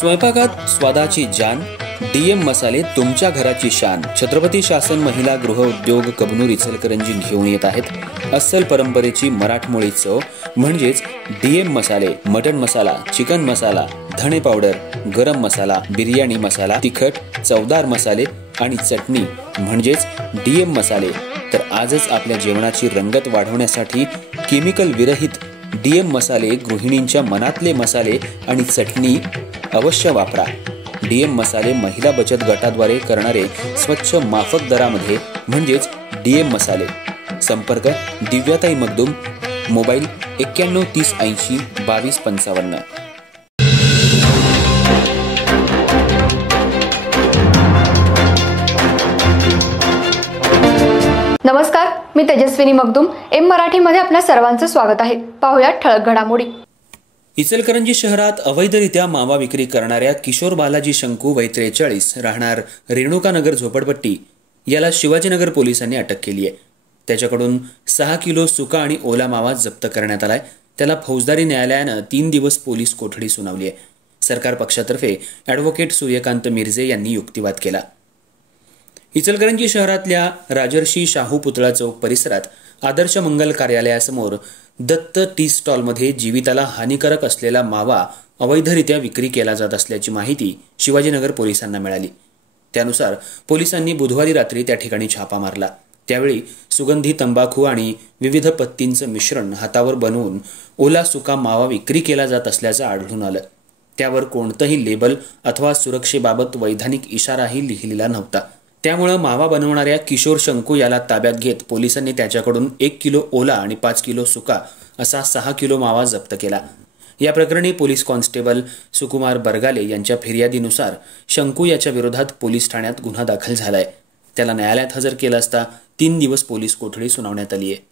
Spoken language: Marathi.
स्वयंपाकात स्वादाची जान, डीएम मसाले तुमच्या घराची शान। छत्रपती शासन महिला गृह उद्योग कबनूर इचलकरंजी घेऊन येत आहेत अस्सल परंपरेची मराठमोळी चव म्हणजेच डीएम मसाले। मटन मसाला, चिकन मसाला, धणे पावडर, गरम मसाला, बिर्याणी मसाला, तिखट चवदार मसाले आणि चटणी म्हणजेच डीएम मसाले। तर आजच आपल्या जेवणाची रंगत वाढवण्यासाठी केमिकल विरहित डीएम मसाले, गृहिणींच्या मनातले मसाले आणि चटणी अवश्य वापरा। डीएम मसाले महिला बचत गटाद्वारे करणारे स्वच्छ माफक दरामध्ये म्हणजेच डीएम मसाले। संपर्क दिव्याताई मगदूम, मोबाईल 91 30 80 22 55। नमस्कार, मी तेजस्विनी मगदूम। एम मराठीमध्ये आपल्या सर्वांचं स्वागत आहे। पाहूया ठळक घडामोडी। इचलकरंजी शहरात अवैधरित्या मावा विक्री करणाऱ्या किशोर बालाजी शंकू वय 43 राहणार रेणुकानगर झोपडपट्टी याला शिवाजीनगर पोलिसांनी अटक केली आहे। त्याच्याकडून 6 किलो सुका आणि ओला मावा जप्त करण्यात आलाय। त्याला फौजदारी न्यायालयानं 3 दिवस पोलीस कोठडी सुनावली आहे। सरकार पक्षातर्फे ॲडव्होकेट सूर्यकांत मिर्जे यांनी युक्तिवाद केला। इचलकरंजी शहरातल्या राजर्षी शाहू पुतळा चौक परिसरात आदर्श मंगल कार्यालयासमोर दत्त टी स्टॉलमध्ये जीविताला हानिकारक असलेला मावा अवैधरित्या विक्री केला जात असल्याची माहिती शिवाजीनगर पोलिसांना मिळाली। त्यानुसार पोलिसांनी बुधवारी रात्री त्या ठिकाणी छापा मारला। त्यावेळी सुगंधी तंबाखू आणि विविध पत्तींचं मिश्रण हातावर बनवून ओला सुका मावा विक्री केला जात असल्याचं आढळून आलं। त्यावर कोणतंही लेबल अथवा सुरक्षेबाबत वैधानिक इशाराही लिहिलेला नव्हता। त्यामुळे मावा बनवणाऱ्या किशोर शंकू याला ताब्यात घेत पोलिसांनी त्याच्याकडून 1 किलो ओला आणि 5 किलो सुका असा 6 किलो मावा जप्त केला। या प्रकरणी पोलीस कॉन्स्टेबल सुकुमार बरगाले यांच्या फिर्यादीनुसार शंकू याच्या विरोधात पोलीस ठाण्यात गुन्हा दाखल झालाय। त्याला न्यायालयात हजर केलं असता 3 दिवस पोलीस कोठडी सुनावण्यात आली आहे।